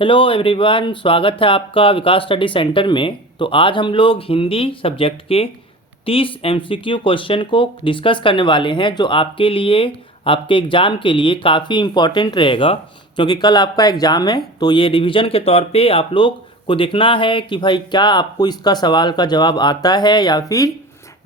Hello everyone, स्वागत है आपका विकास स्टडी सेंटर में। तो आज हम लोग हिंदी सब्जेक्ट के 30 एमसीक्यू क्वेश्चन को डिस्कस करने वाले हैं, जो आपके लिए आपके एग्ज़ाम के लिए काफ़ी इम्पॉर्टेंट रहेगा, क्योंकि कल आपका एग्ज़ाम है। तो ये रिवीजन के तौर पे आप लोग को देखना है कि भाई क्या आपको इसका सवाल का जवाब आता है या फिर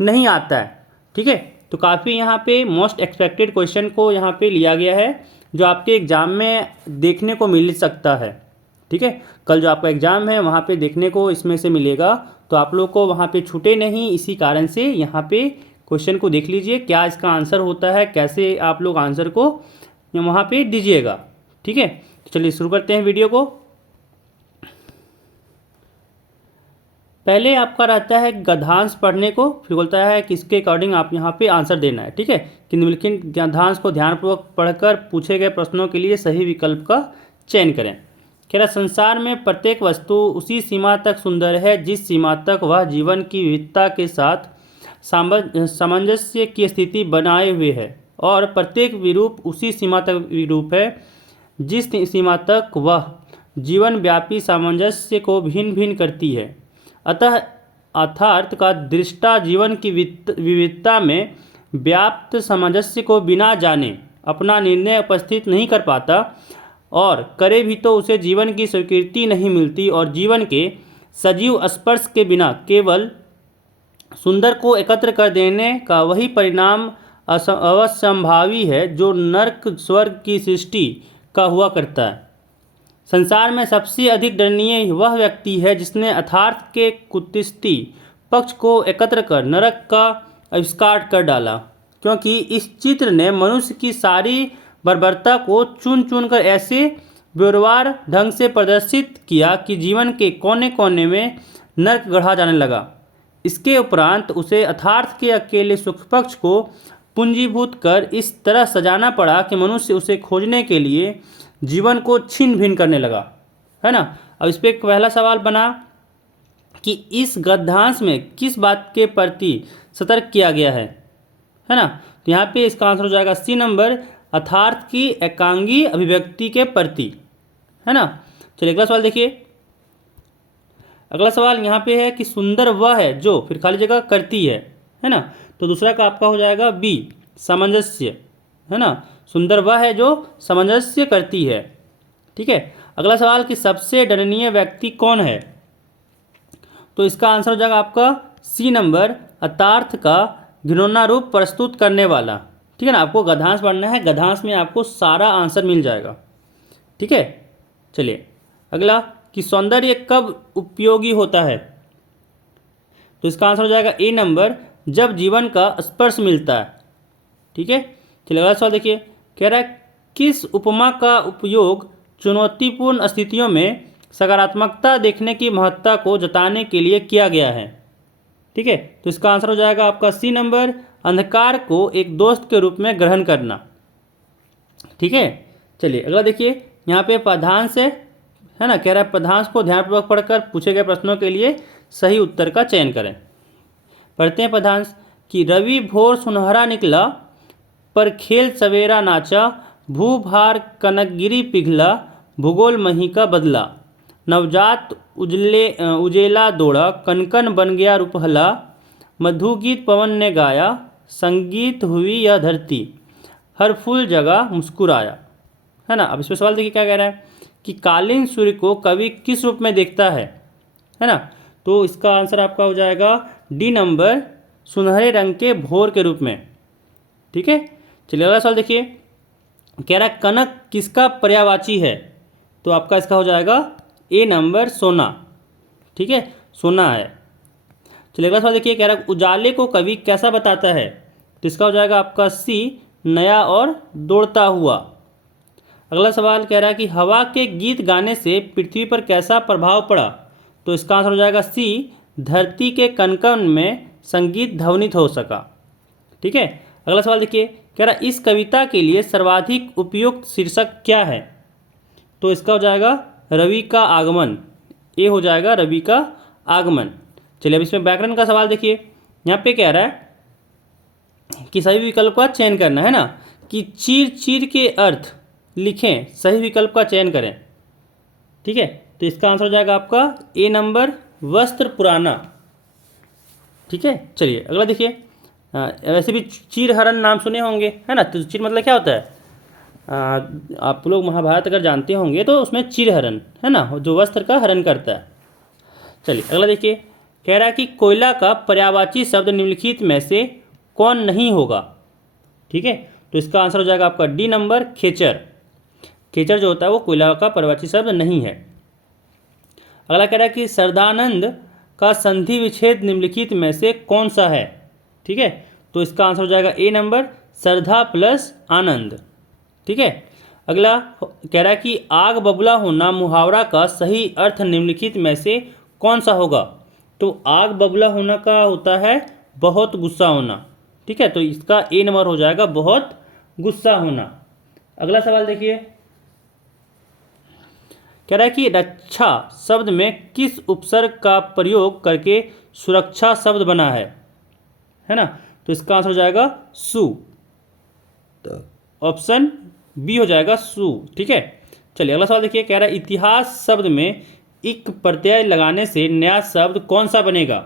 नहीं आता है। ठीक है, तो काफ़ी यहाँ पे मोस्ट एक्सपेक्टेड क्वेश्चन को यहाँ पे लिया गया है, जो आपके एग्ज़ाम में देखने को मिल सकता है। ठीक है, कल जो आपका एग्ज़ाम है वहाँ पे देखने को इसमें से मिलेगा, तो आप लोग को वहाँ पे छूटे नहीं। इसी कारण से यहाँ पे क्वेश्चन को देख लीजिए क्या इसका आंसर होता है, कैसे आप लोग आंसर को वहाँ पे दीजिएगा। ठीक है, तो चलिए शुरू करते हैं वीडियो को। पहले आपका रहता है गद्यांश पढ़ने को, फिर बोलता है कि इसके अकॉर्डिंग आप यहाँ पे आंसर देना है। ठीक है, कि निम्नलिखित गद्यांश को ध्यानपूर्वक पढ़कर पूछे गए प्रश्नों के लिए सही विकल्प का चयन करें। कह रहा संसार में प्रत्येक वस्तु उसी सीमा तक सुंदर है जिस सीमा तक वह जीवन की विविधता के साथ सामंजस्य की स्थिति बनाए हुए है, और प्रत्येक विरूप उसी सीमा तक विरूप है जिस सीमा तक वह जीवन व्यापी सामंजस्य को भिन्न भिन्न करती है। अतः अर्थात का दृष्टा जीवन की विविधता में व्याप्त सामंजस्य को बिना जाने अपना निर्णय उपस्थित नहीं कर पाता, और करे भी तो उसे जीवन की स्वीकृति नहीं मिलती, और जीवन के सजीव स्पर्श के बिना केवल सुंदर को एकत्र कर देने का वही परिणाम अवश्यंभावी है जो नरक स्वर्ग की सृष्टि का हुआ करता है। संसार में सबसे अधिक दंडनीय वह व्यक्ति है जिसने अर्थार्थ के कुत्सित पक्ष को एकत्र कर नरक का आविष्कार कर डाला, क्योंकि इस चित्र ने मनुष्य की सारी बर्बरता को चुन चुन कर ऐसे ब्योरवार ढंग से प्रदर्शित किया कि जीवन के कोने कोने में नरक गढ़ा जाने लगा। इसके उपरांत उसे अर्थार्थ के अकेले सुख पक्ष को पूंजीभूत कर इस तरह सजाना पड़ा कि मनुष्य उसे खोजने के लिए जीवन को छिन्न भिन्न करने लगा, है ना। अब इस पर एक पहला सवाल बना कि इस गद्यांश में किस बात के प्रति सतर्क किया गया है ना। तो यहाँ पे इसका आंसर हो जाएगा सी नंबर, अर्थार्थ की एकांगी अभिव्यक्ति के प्रति, है ना। चलिए अगला सवाल देखिए। अगला सवाल यहाँ पे है कि सुंदर वह है जो फिर खाली जगह करती है ना। तो दूसरा का आपका हो जाएगा बी, सामंजस्य, है ना। सुंदर वह है जो सामंजस्य करती है। ठीक है, अगला सवाल कि सबसे दंडनीय व्यक्ति कौन है, तो इसका आंसर हो जाएगा आपका सी नंबर, अर्थार्थ का घिनौना रूप प्रस्तुत करने वाला। ठीक है ना, आपको गद्यांश पढ़ना है, गद्यांश में आपको सारा आंसर मिल जाएगा। ठीक है, चलिए अगला कि सौंदर्य कब उपयोगी होता है, तो इसका आंसर हो जाएगा ए नंबर, जब जीवन का स्पर्श मिलता है। ठीक है, चलिए अगला सवाल देखिए। कह रहा है किस उपमा का उपयोग चुनौतीपूर्ण स्थितियों में सकारात्मकता देखने की महत्ता को जताने के लिए किया गया है। ठीक है, तो इसका आंसर हो जाएगा आपका सी नंबर, अंधकार को एक दोस्त के रूप में ग्रहण करना। ठीक है, चलिए अगला देखिए। यहाँ पे पदांश है ना, कह रहा है पदांश को ध्यानपूर्वक पढ़कर पूछे गए प्रश्नों के लिए सही उत्तर का चयन करें। पढ़ते हैं पदांश कि रवि भोर सुनहरा निकला, पर खेल सवेरा नाचा, भूभार कनकगिरी पिघला, भूगोल मही का बदला, नवजात उजेला दौड़ा, कनकन बन गया रूपहला, मधुगीत पवन ने गाया, संगीत हुई यह धरती, हर फूल जगह मुस्कुराया, है ना। अब इस पर सवाल देखिए क्या कह रहा है कि कालीन सूर्य को कवि किस रूप में देखता है ना। तो इसका आंसर आपका हो जाएगा डी नंबर, सुनहरे रंग के भोर के रूप में। ठीक है, चलिए अगला सवाल देखिए। कह रहा है कनक किसका पर्यायवाची है, तो आपका इसका हो जाएगा ए नंबर, सोना। ठीक है, सोना है। चलिए अगला सवाल देखिए। कह रहा है उजाले को कवि कैसा बताता है, तो इसका हो जाएगा आपका सी, नया और दौड़ता हुआ। अगला सवाल कह रहा है कि हवा के गीत गाने से पृथ्वी पर कैसा प्रभाव पड़ा, तो इसका आंसर हो जाएगा सी, धरती के कनकन में संगीत ध्वनित हो सका। ठीक है, अगला सवाल देखिए। कह रहा इस कविता के लिए सर्वाधिक उपयुक्त शीर्षक क्या है, तो इसका हो जाएगा रवि का आगमन, ये हो जाएगा रवि का आगमन। चलिए अब इसमें व्याकरण का सवाल देखिए। यहाँ पे कह रहा है कि सही विकल्प का चयन करना है ना, कि चीर चीर के अर्थ लिखें, सही विकल्प का चयन करें। ठीक है, तो इसका आंसर हो जाएगा आपका ए नंबर वस्त्र पुराना। ठीक है, चलिए अगला देखिए। वैसे भी चीरहरण नाम सुने होंगे, है ना। तो चीर मतलब क्या होता है, आप लोग महाभारत अगर जानते होंगे तो उसमें चीरहरण है ना, जो वस्त्र का हरण करता है। चलिए अगला देखिए, कह रहा है कि कोयला का पर्यायवाची शब्द निम्नलिखित में से कौन नहीं होगा। ठीक है, तो इसका आंसर हो जाएगा आपका डी नंबर खेचर। खेचर जो होता है वो कोयला का पर्यायवाची शब्द नहीं है। अगला कह रहा है कि श्रद्धानंद का संधि विच्छेद निम्नलिखित में से कौन सा है। ठीक है, तो इसका आंसर हो जाएगा ए नंबर श्रद्धा प्लस आनंद। ठीक है, अगला कह रहा है कि आग बबूला होना मुहावरा का सही अर्थ निम्नलिखित में से कौन सा होगा। तो आग बबूला होना का होता है बहुत गुस्सा होना। ठीक है, तो इसका ए नंबर हो जाएगा बहुत गुस्सा होना। अगला सवाल देखिए, कह रहा है कि रक्षा शब्द में किस उपसर्ग का प्रयोग करके सुरक्षा शब्द बना है ना। तो इसका आंसर हो जाएगा सु, ऑप्शन बी हो जाएगा सु। ठीक है, चलिए अगला सवाल देखिए, कह रहा है इतिहास शब्द में इक प्रत्यय लगाने से नया शब्द कौन सा बनेगा।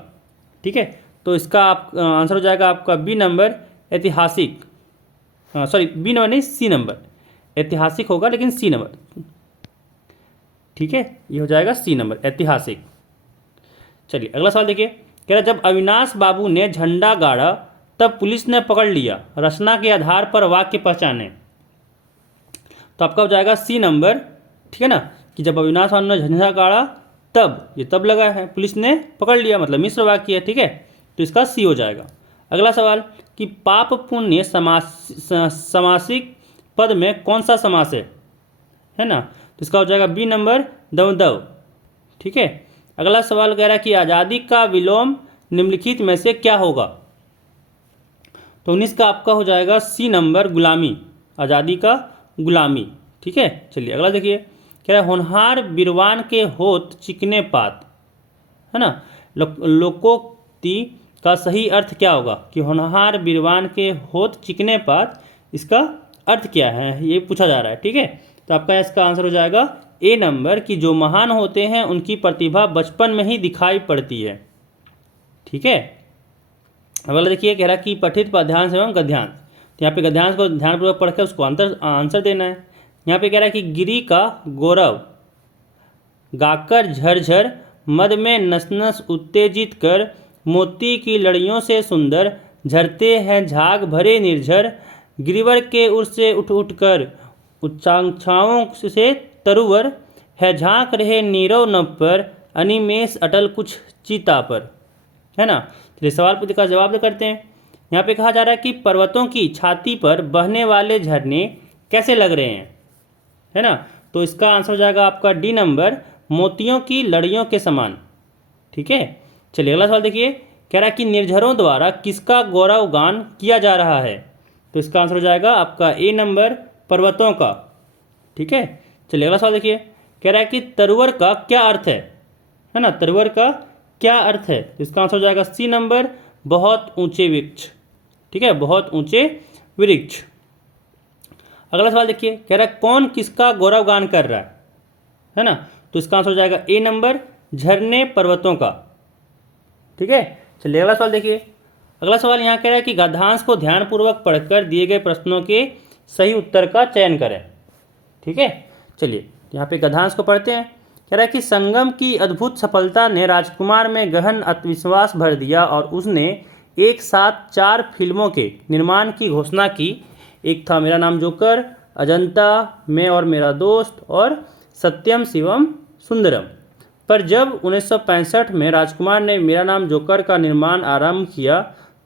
ठीक है, तो इसका आप आंसर हो जाएगा आपका बी नंबर ऐतिहासिक। सॉरी, बी नंबर नहीं, सी नंबर। ऐतिहासिक होगा लेकिन सी नंबर। ठीक है, ये हो जाएगा सी नंबर ऐतिहासिक। चलिए अगला सवाल देखिए, कह रहा जब अविनाश बाबू ने झंडा गाड़ा तब पुलिस ने पकड़ लिया, रचना के आधार पर वाक्य पहचाने। तो आपका हो जाएगा सी नंबर। ठीक है ना, कि जब अविनाश बाबू ने झंडा गाड़ा तब, ये तब लगा है, पुलिस ने पकड़ लिया मतलब मिश्र वाक्य है। ठीक है, तो इसका सी हो जाएगा। अगला सवाल कि पाप पुण्य समासिक पद में कौन सा समास है ना। तो इसका हो जाएगा बी नंबर दवदव। ठीक है, अगला सवाल कह रहा है कि आज़ादी का विलोम निम्नलिखित में से क्या होगा। तो 19 का आपका हो जाएगा सी नंबर गुलामी, आज़ादी का गुलामी। ठीक है, चलिए अगला देखिए, कह रहा है होनहार बिरवान के होत चिकने पात, है ना। लोकोक्ति का सही अर्थ क्या होगा कि होनहार बिरवान के होत चिकने पात, इसका अर्थ क्या है ये पूछा जा रहा है। ठीक है, तो आपका इसका आंसर हो जाएगा ए नंबर कि जो महान होते हैं उनकी प्रतिभा बचपन में ही दिखाई पड़ती है। ठीक है, अगला देखिए, कह रहा कि पठित पद्यांश एवं गद्यांश। तो यहाँ पे गद्यांश को ध्यानपूर्वक पढ़कर उसको आंसर देना है। यहाँ पे कह रहा है कि गिरी का गौरव गाकर झरझर मद में नस नस उत्तेजित कर, मोती की लड़ियों से सुंदर झरते हैं झाग भरे निर्झर, गिरिवर के उर से उठ उठ कर उच्चांक्षाओं से तरुवर, है झांक रहे नीरव नभ पर, अनिमेष अटल कुछ चीता पर, है ना। चलिए सवाल का जवाब करते हैं। यहाँ पे कहा जा रहा है कि पर्वतों की छाती पर बहने वाले झरने कैसे लग रहे हैं, है ना। तो इसका आंसर हो जाएगा आपका डी नंबर मोतियों की लड़ियों के समान। ठीक है, चलिए अगला सवाल देखिए, कह रहा है कि निर्झरों द्वारा किसका गौरव गान किया जा रहा है। तो इसका आंसर हो जाएगा आपका ए नंबर पर्वतों का। ठीक है, चलिए अगला सवाल देखिए, कह रहा है कि तरुवर का क्या अर्थ है ना। तरुवर का क्या अर्थ है, इसका आंसर हो जाएगा सी नंबर बहुत ऊंचे वृक्ष। ठीक है, बहुत ऊंचे वृक्ष। अगला सवाल देखिए, कह रहा है कौन किसका गौरव गान कर रहा है ना। तो इसका आंसर हो जाएगा ए नंबर झरने पर्वतों का। ठीक है, चलिए अगला सवाल देखिए। अगला सवाल यहाँ कह रहा है कि गद्यांश को ध्यानपूर्वक पढ़कर दिए गए प्रश्नों के सही उत्तर का चयन करें। ठीक है, चलिए यहाँ पे गद्यांश को पढ़ते हैं। कह रहा है कि संगम की अद्भुत सफलता ने राजकुमार में गहन आत्मविश्वास भर दिया और उसने एक साथ 4 फिल्मों के निर्माण की घोषणा की। एक था मेरा नाम जोकर, अजंता, मैं और मेरा दोस्त और सत्यम शिवम सुंदरम। पर जब 1965 में राजकुमार ने मेरा नाम जोकर का निर्माण आरंभ किया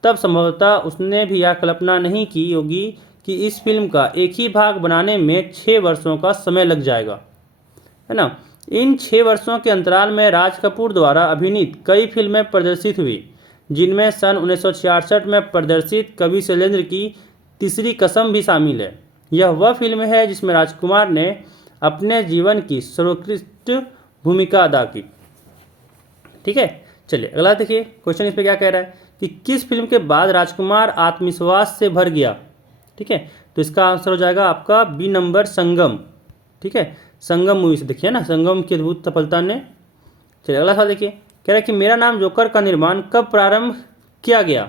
तब संभवतः उसने भी यह कल्पना नहीं की होगी कि इस फिल्म का एक ही भाग बनाने में 6 वर्षों का समय लग जाएगा, है ना। इन 6 वर्षों के अंतराल में राज कपूर द्वारा अभिनीत कई फिल्में प्रदर्शित हुई, जिनमें सन 1966 में प्रदर्शित कवि शैलेंद्र की तीसरी कसम भी शामिल है। यह वह फिल्म है जिसमें राजकुमार ने अपने जीवन की सर्वोत्कृष्ट भूमिका अदा की। ठीक है, चलिए अगला देखिए, क्वेश्चन इस पे क्या कह रहा है कि किस फिल्म के बाद राजकुमार आत्मविश्वास से भर गया। ठीक है, तो इसका आंसर हो जाएगा आपका बी नंबर संगम। ठीक है, संगम मूवी से देखिए ना, संगम की अद्भुत सफलता ने। चलिए अगला सवाल देखिए, कह रहा है कि मेरा नाम जोकर का निर्माण कब प्रारंभ किया गया।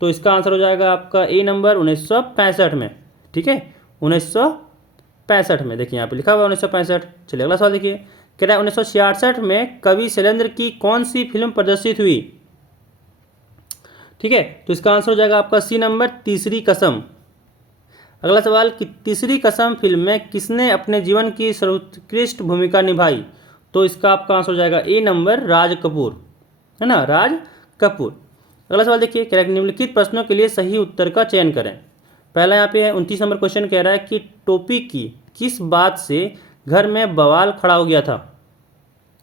तो इसका आंसर हो जाएगा आपका ए नंबर 1965 में। ठीक है, 1965 में, देखिए यहाँ पे लिखा हुआ है 1965। चलिए अगला सवाल देखिए, कह रहा है 1966 में कवि शैलेंद्र की कौन सी फिल्म प्रदर्शित हुई। ठीक है, तो इसका आंसर हो जाएगा आपका सी नंबर, तीसरी कसम। अगला सवाल कि तीसरी कसम फिल्म में किसने अपने जीवन की सर्वोत्कृष्ट भूमिका निभाई। तो इसका आपका आंसर हो जाएगा ए नंबर, राज कपूर, है ना, राज कपूर। अगला सवाल देखिए, कह रहा है निम्नलिखित प्रश्नों के लिए सही उत्तर का चयन करें। पहला यहाँ पे है 29 नंबर क्वेश्चन, कह रहा है कि टोपी की किस बात से घर में बवाल खड़ा हो गया था।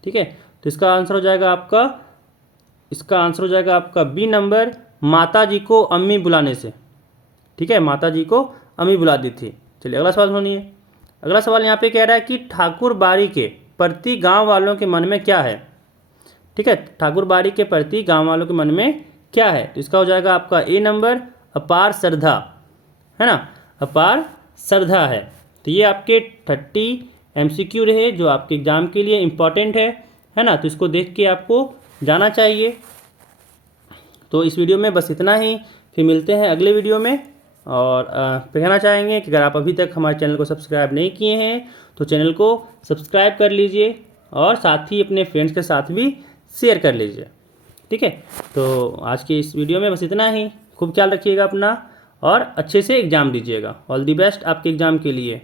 ठीक है, तो इसका आंसर हो जाएगा आपका बी नंबर, माता जी को अम्मी बुलाने से। ठीक है, माता जी को अम्मी बुला दी थी। चलिए अगला सवाल सुनिए। अगला सवाल यहाँ पे कह रहा है कि ठाकुर बाड़ी के प्रति गांव वालों के मन में क्या है। ठीक है, ठाकुर बाड़ी के प्रति गांव वालों के मन में क्या है। तो इसका हो जाएगा आपका ए नंबर, अपार श्रद्धा, है ना, अपार श्रद्धा है। तो ये आपके 30 MCQ रहे जो आपके एग्जाम के लिए इम्पॉर्टेंट है ना, तो इसको देख के आपको जाना चाहिए। तो इस वीडियो में बस इतना ही, फिर मिलते हैं अगले वीडियो में। और कहना चाहेंगे कि अगर आप अभी तक हमारे चैनल को सब्सक्राइब नहीं किए हैं तो चैनल को सब्सक्राइब कर लीजिए और साथ ही अपने फ्रेंड्स के साथ भी शेयर कर लीजिए। ठीक है, तो आज की इस वीडियो में बस इतना ही। खूब ख्याल रखिएगा अपना और अच्छे से एग्ज़ाम दीजिएगा। ऑल दी बेस्ट आपके एग्ज़ाम के लिए।